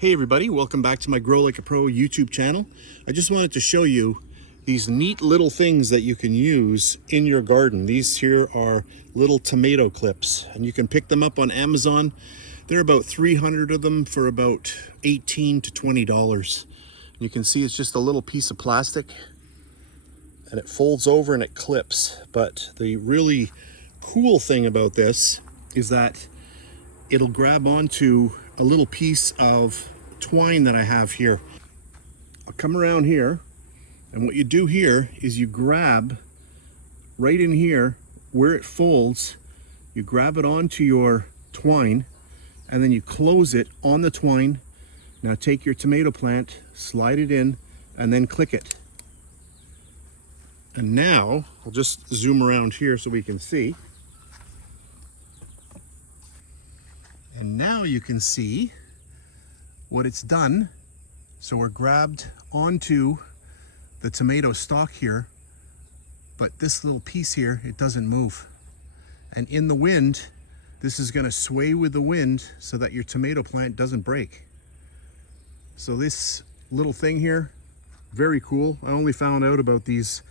Hey everybody, welcome back to my Grow Like a Pro YouTube channel. I just wanted to show you these neat little things that you can use in your garden. These here are little tomato clips and you can pick them up on Amazon. There are about 300 of them for about $18 to $20. You can see it's just a little piece of plastic and it folds over and it clips. But the really cool thing about this is that it'll grab onto a little piece of twine that I have here. I'll come around here, and what you do here is you grab right in here where it folds, you grab it onto your twine and then you close it on the twine. Now take your tomato plant, slide it in, and then click it. And now I'll just zoom around here so we can see. And now you can see what it's done. So we're grabbed onto the tomato stalk here, but this little piece here, it doesn't move. And in the wind, this is going to sway with the wind so that your tomato plant doesn't break. So this little thing here, very cool. I only found out about these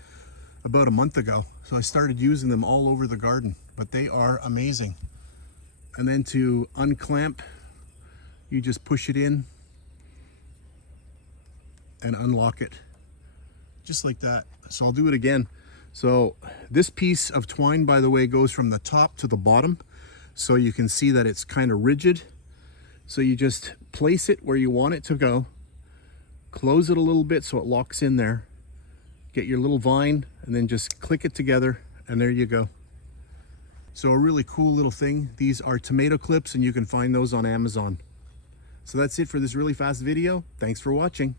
about a month ago. So I started using them all over the garden, but they are amazing. And then to unclamp, you just push it in and unlock it, just like that. So I'll do it again. So this piece of twine, by the way, goes from the top to the bottom. So you can see that it's kind of rigid. So you just place it where you want it to go, close it a little bit so it locks in there, get your little vine, and then just click it together, and there you go. So a really cool little thing. These are tomato clips and you can find those on Amazon. So that's it for this really fast video. Thanks for watching.